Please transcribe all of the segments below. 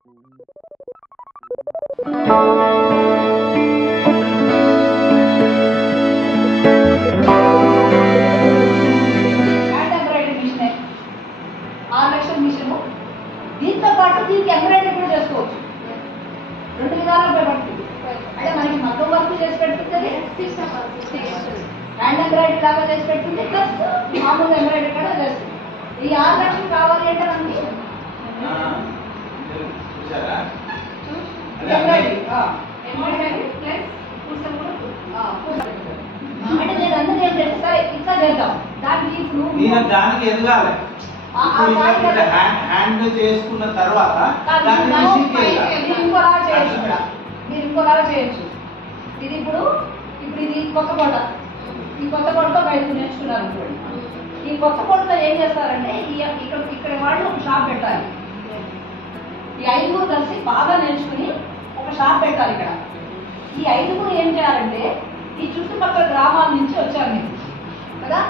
దీంతో పాటు దీనికి ఎంబ్రాయిడరీ కూడా చేసుకోవచ్చు. రెండు విధాలుగా ఉపయోగపడుతుంది. అంటే మనకి మగ్గం వర్క్ చేసి పెడుతుంది, హ్యాండ్ ఎంబ్రాయిడరీ లాగా చేసి పెడుతుంది, ప్లస్ మామూలు ఎంబ్రాయిడరీ కూడా చేస్తుంది. ఈ 6 లక్షలు కావాలి అంటే మనకి అంటే నేను అందరూ ఏం చేస్తా ఇట్లా చేద్దాం. దానికి ఇప్పుడు దానికి ఎదగాలి. హ్యాండ్ చేసుకున్న తర్వాత మీరు ఇంకోలా చేయొచ్చు. ఇక్కడ మీరు ఇంకోలాగా చేయొచ్చు. ఇది ఇప్పుడు ఇది కొత్త కోట. ఈ కొత్త కోటతో బయటకు నేర్చుకున్నారు అనుకోండి. ఈ కొత్త కోటలో ఏం చేస్తారంటే ఇక్కడ వాళ్ళు ఒక షాప్ పెట్టాలి. ఈ 5 కలిసి బాగా నేర్చుకుని ఒక షాప్ పెట్టాలి. ఇక్కడ ఈ 5 ఏం చేయాలంటే ఈ చుట్టుపక్కల గ్రామాల నుంచి వచ్చారు మీరు కదా.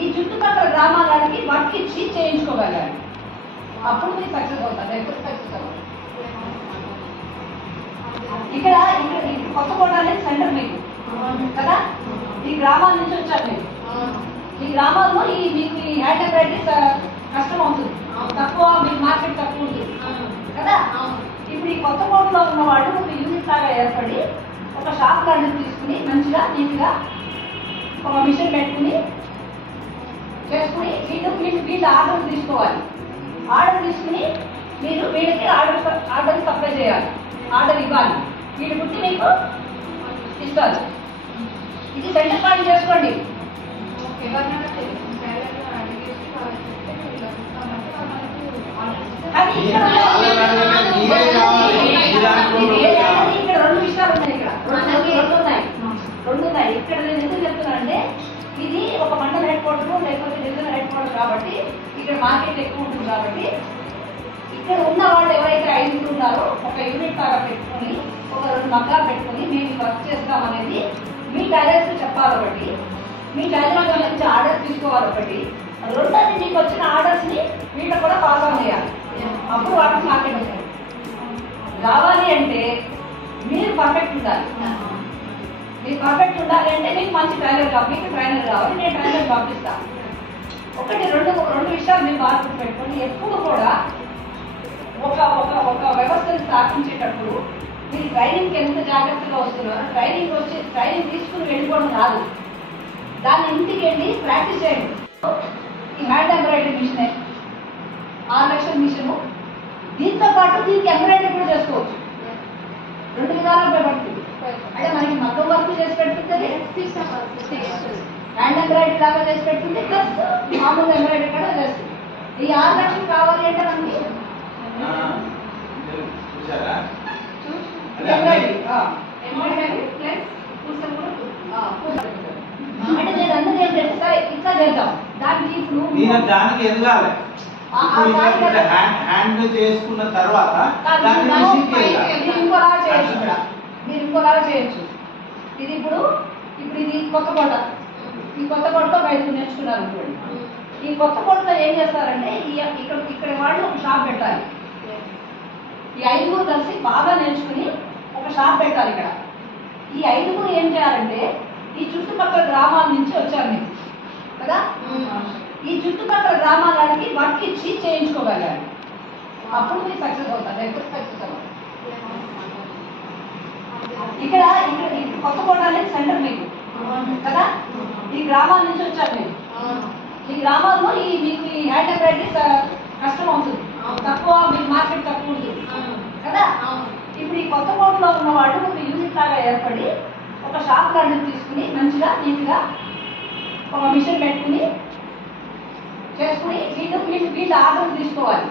ఈ చుట్టుపక్కల గ్రామాలకి వర్క్ ఇచ్చి చేయించుకోగలగాలి. అప్పుడు మీరు సక్సెస్ అవుతారు. ఎప్పుడు సక్సెస్ అవుతారు. ఇక్కడ కొత్త కోట అనేది సెంటర్ మీకు కదా. ఈ గ్రామాల నుంచి వచ్చారు మీరు. ఈ గ్రామాల్లో మీకు ఈ హ్యాండ్ ఎంబ్రాయిడరీ కష్టం అవుతుంది, తక్కువ, మీకు మార్కెట్ తక్కువ ఉంటుంది కదా. ఇప్పుడు ఈ కొత్త కోటలో ఉన్న వాళ్ళు ఒక యూనిట్ లాగా ఏర్పడి ఒక షాప్ లాంటిది తీసుకుని మంచిగా నీట్గా ఒక మిషన్ పెట్టుకుని చేసుకుని వీళ్ళు ఆర్డర్ తీసుకోవాలి. ఆర్డర్ తీసుకుని మీరు వీళ్ళకి ఆర్డర్ సప్లై చేయాలి, ఆర్డర్ ఇవ్వాలి. వీళ్ళు పుట్టి మీకు ఇస్తారు. ఇది సెంటర్ పాయింట్ చేసుకోండి. ఇక్కడ 2 విషయాలు ఉన్నాయి. ఇక్కడ రెండు ఉన్నాయి. ఇక్కడ నేను ఎందుకు చెప్తున్నానంటే ఇది ఒక మండల హెడ్ క్వార్టర్ లేకపోతే డివిజన్ హెడ్ క్వార్టర్ కాబట్టి ఇక్కడ మార్కెట్ ఎక్కువ ఉంటుంది. కాబట్టి ఇక్కడ ఉన్న వాళ్ళు ఎవరైతే 5 ఉన్నారో ఒక యూనిట్ లాగా పెట్టుకుని ఒక 2 మగ్గాలు పెట్టుకుని మేము వర్క్ చేస్తాం అనేది మీ టైలర్స్ చెప్పాలి. ఒకటి మీ టైలర్ నుంచి ఆర్డర్స్ తీసుకోవాలి. ఒకటి రెండోది మీకు వచ్చిన ఆర్డర్స్ ని వీళ్ళకి కూడా పాస్ ఆన్ చేయాలి. అప్పుడు వాళ్ళకి మార్కెట్ వస్తుంది. రావాలి అంటే మీరు పర్ఫెక్ట్ ఉండాలి. మీరు పర్ఫెక్ట్ ఉండాలి అంటే మీకు మంచి ట్రైనర్ కావాలి. మీకు ట్రైనర్ కావాలి. నేను ట్రైనర్ పంపిస్తాను. ఒకటి రెండు విషయాలు మీరు బాగా పెట్టుకోండి. ఎప్పుడు కూడా ఒక వ్యవస్థను స్థాపించేటప్పుడు మీరు ట్రైనింగ్కి ఎంత జాగ్రత్తగా వస్తున్నారో ట్రైనింగ్ తీసుకుని వెళ్ళిపోవడం కాదు. దాన్ని ఇంటికి వెళ్ళి ప్రాక్టీస్ చేయండి. ఈ హ్యాండ్ ఎంబ్రాయిడరీ మిషన్ 6 లక్షల మిషన్. దీంతో పాటు దీనికి ఎంబ్రాయిడరీ కూడా చేసుకోవచ్చు. రెండు విధాలుగా ఉపయోగపడుతుంది. అంటే మనకి మగ్గం వర్క్ చేసి పెడుతుంది, హ్యాండ్ ఎంబ్రాయిడరీ లాగా చేసి పెడుతుంది, ప్లస్ మామూలు ఎంబ్రాయిడరీ కూడా చేస్తుంది. ఈ 6 లక్షలు కావాలి అంటే మనకి అంటే నేను అందరూ ఏం చేస్తా ఇట్లా చేద్దాం. దానికి ఇప్పుడు దానికి ఎదగాలి. హ్యాండ్ చేసుకున్న తర్వాత మీరు ఇంకోలా చేయొచ్చు. ఇక్కడ మీరు ఇంకోలాగా చేయొచ్చు. ఇది ఇప్పుడు ఇది కొత్త కోట. ఈ కొత్త కోటతో బయటకు నేర్చుకున్నారు అనుకోండి. ఈ కొత్త కోటలో ఏం చేస్తారంటే ఇక్కడ వాళ్ళు ఒక షాప్ పెట్టాలి. ఈ 5 కలిసి బాగా నేర్చుకుని ఒక షాప్ పెట్టాలి. ఇక్కడ ఈ 5 ఏం చేయాలంటే ఈ చుట్టుపక్కల గ్రామాల నుంచి వచ్చారు మీరు కదా. ఈ చుట్టుపక్కల గ్రామాలకి వర్క్ ఇచ్చి చేయించుకోగలగాలి. అప్పుడు మీరు సక్సెస్ అవుతారు. ఎప్పుడు సక్సెస్ అవుతారు. ఇక్కడ కొత్త కోట అనేది సెంటర్ మీకు కదా. ఈ గ్రామాల నుంచి వచ్చారు మీరు. ఈ గ్రామాల్లో మీకు ఈ హ్యాండ్ ఎంబ్రాయిడరీ కష్టం అవుతుంది, తక్కువ, మీకు మార్కెట్ తక్కువ ఉంటుంది కదా. ఇప్పుడు ఈ కొత్త కోటలో ఉన్న వాళ్ళు ఒక యూనిట్ లాగా ఏర్పడి ఒక షాప్ లాంటిది తీసుకుని మంచిగా నీట్గా ఒక మిషన్ పెట్టుకుని చేసుకుని వీళ్ళు ఆర్డర్ తీసుకోవాలి.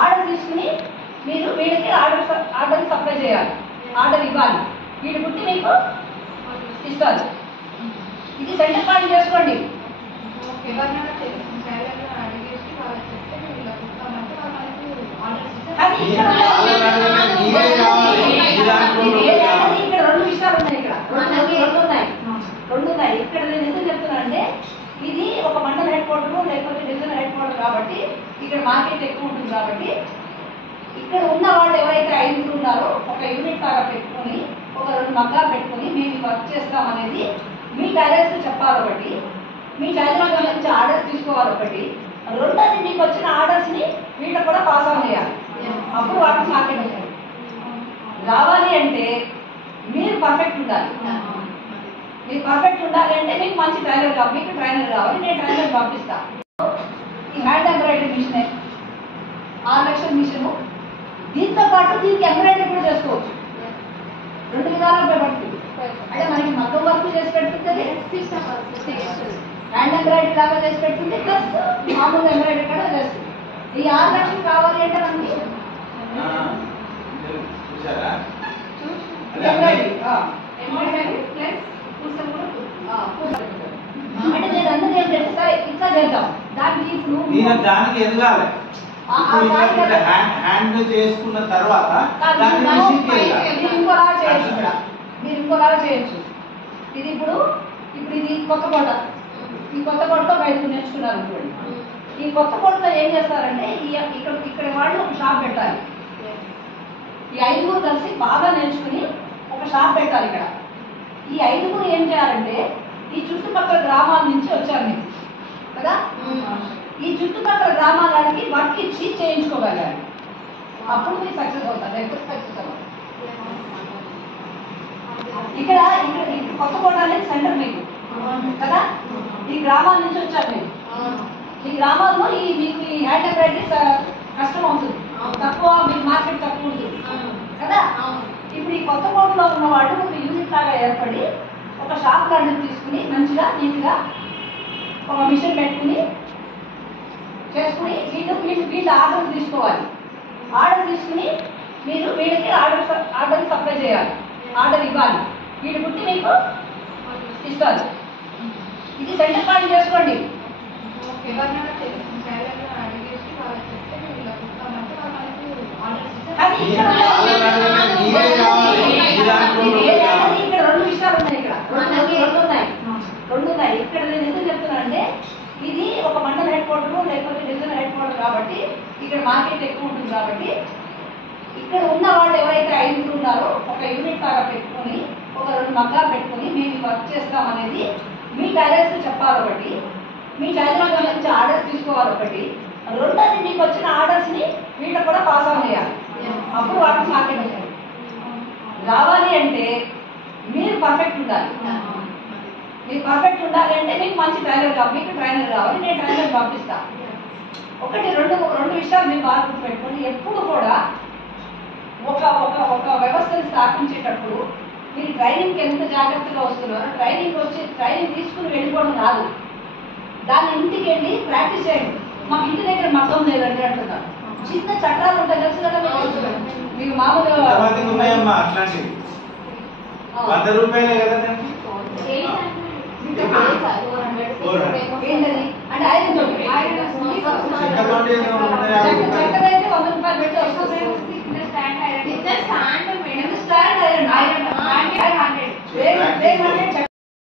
ఆర్డర్ తీసుకుని మీరు వీళ్ళకి ఆర్డర్ సప్లై చేయాలి, ఆర్డర్ ఇవ్వాలి. వీళ్ళు పుట్టి మీకు ఇస్తారు. ఇది సెంటర్ పాయింట్ చేసుకోండి. ఇక్కడ 2 విషయాలు ఉన్నాయి. ఇక్కడ రెండు ఉన్నాయి. ఇక్కడ నేను ఎందుకు చెప్తున్నానంటే ఇది ఒక మండల హెడ్ క్వార్టర్ లేకపోతే డివిజన్ హెడ్ క్వార్టర్ కాబట్టి ఇక్కడ మార్కెట్ ఎక్కువ ఉంటుంది. కాబట్టి ఇక్కడ ఉన్న వాళ్ళు ఎవరైతే 5 ఉన్నారో ఒక యూనిట్ లాగా పెట్టుకొని ఒక 2 మగ్గాలు పెట్టుకొని మేము వర్క్ చేస్తాం అనేది మీ టైలర్స్ చెప్పాలి ఒకటి, మీ టైలర్ నుంచి ఆర్డర్స్ తీసుకోవాలి ఒకటి, రెండోది మీకు వచ్చిన ఆర్డర్స్ ని వీళ్ళకి కూడా పాస్ ఆన్ చేయాలి. అప్పుడు వాటికి మార్కెట్ రావాలి అంటే మీరు పర్ఫెక్ట్ ఉండాలి. మీరు పర్ఫెక్ట్ ఉండాలి అంటే మీకు మంచి ట్రైనర్ కావాలి, మీకు ట్రైనర్ కావాలి, నేను ట్రైనర్ పంపిస్తా. ఈ హ్యాండ్ ఎంబ్రాయిడరీ మిషన్ 6 లక్షల మిషన్, దీంతో పాటు దీనికి ఎంబ్రాయిడరీ కూడా చేసుకోవచ్చు. 2 విధాలుగా ఉపయోగపడుతుంది. అంటే మనకి మగ్గం వర్క్ చేసి పెడుతుంది, హ్యాండ్ ఎంబ్రాయిడరీ లాగా చేసి పెడుతుంది, ప్లస్ మామూలు ఎంబ్రాయిడరీ కూడా చేస్తుంది. ఈ 6 లక్షలు కావాలి అంటే మనకి చూసారా? అంటే నేను అందరూ ఏం తెలుసా ఇట్లా చేద్దాం, దానికి ఇప్పుడు దానికి ఎదగాలి. హ్యాండ్ చేసుకున్న తర్వాత దాన్ని మిషన్కి వెళ్ళాలి. మీరు ఇంకోలా చేయొచ్చు ఇక్కడ, మీరు ఇంకోలా చేయొచ్చు. ఇది ఇప్పుడు ఇది కొత్త కోట, ఈ కొత్త కోటలో బయటకు నేర్చుకున్నారు అనుకోండి. ఈ కొత్త కోటలో ఏం చేస్తారంటే ఇక్కడ వాళ్ళు ఒక షాప్ పెట్టాలి. ఈ 5 కలిసి బాగా నేర్చుకుని ఒక షాప్ పెట్టాలి ఇక్కడ. ఈ 5 ఏం చేయాలంటే ఈ చుట్టుపక్కల గ్రామాల నుంచి వచ్చారు మీరు కదా, ఈ చుట్టుపక్కల గ్రామాలకి వర్క్ ఇచ్చి చేయించుకోగలగాలి. అప్పుడు మీరు సక్సెస్ అవుతారు, లేకపోతే సక్సెస్ అవుతారు. ఇక్కడ కొత్త కోట అనేది సెంటర్ మీకు కదా, ఈ గ్రామాల నుంచి వచ్చారు మీరు. ఈ గ్రామాల్లో మీకు ఈ హ్యాండ్ ఎంబ్రాయిడరీ కష్టం అవుతుంది, తక్కువ, మీకు మార్కెట్ తక్కువ ఉంటుంది కదా. ఇప్పుడు ఈ కొత్త కోటలో ఉన్న వాళ్ళు ఒక యూనిట్ లాగా ఏర్పడి ఒక షాప్ లాంటిది తీసుకుని మంచిగా నీట్గా ఒక మిషన్ పెట్టుకుని చేసుకుని వీళ్ళు ఆర్డర్ తీసుకోవాలి. ఆర్డర్ తీసుకుని మీరు వీళ్ళకి ఆర్డర్ సప్లై చేయాలి, ఆర్డర్ ఇవ్వాలి, వీళ్ళు పుట్టి మీకు ఇస్తారు. ఇది సెంటర్ పాయింట్ చేసుకోండి. కానీ ఇక్కడ 2 విషయాలు ఉన్నాయి. ఇక్కడ 2 ఉన్నాయి. ఇక్కడ నేను ఎందుకు చెప్తున్నానంటే ఇది ఒక మండల హెడ్ క్వార్టర్ లేకపోతే డివిజనల్ హెడ్ క్వార్టర్ కాబట్టి ఇక్కడ మార్కెట్ ఎక్కువ ఉంటుంది. కాబట్టి ఇక్కడ ఉన్న వాళ్ళు ఎవరైతే 5 ఉన్నారో ఒక యూనిట్ లాగా పెట్టుకొని ఒక 2 మగ్గాలు పెట్టుకొని మేము వర్క్ చేస్తాం అనేది మీ టైలర్స్ చెప్పాలి ఒకటి, మీ టైలర్ నుంచి ఆర్డర్స్ తీసుకోవాలి ఒకటి, రెండోది మీకు వచ్చిన ఆర్డర్స్ ని వీళ్ళకి కూడా పాస్ ఆన్ చేయాలి. అప్పుడు వాటికి మార్కెట్ రావాలి అంటే మీరు పర్ఫెక్ట్ ఉండాలి. మీరు పర్ఫెక్ట్ ఉండాలి అంటే మీకు మంచి ట్రైనర్ కావాలి, మీకు ట్రైనర్ కావాలి, నేను ట్రైనర్ పంపిస్తా. ఒకటి రెండు విషయాలు మీరు బాగా గుర్తుపెట్టుకోండి. ఎప్పుడు కూడా ఒక వ్యవస్థను స్థాపించేటప్పుడు మీరు ట్రైనింగ్కి ఎంత జాగ్రత్తగా వస్తున్నారో ట్రైనింగ్ తీసుకుని వెళ్ళిపోవడం రాదు. దాన్ని ఇంటికి వెళ్ళి ప్రాక్టీస్ చేయండి. మాకు ఇంటి దగ్గర మగ్గం లేదండి అంటున్నారు. చిన్న చట్టాలు ఉంటాయి తెలుసు కదా మీకు మామూలుగా ఉన్నాయమ్మా అట్లాంటివి. 100 రూపాయలే కదా దానికి. ఏంటది అంటే ఐరన్ తోటి చెక్కదైతే 100 రూపాయలు పెట్టి వస్తుంది. Stand iron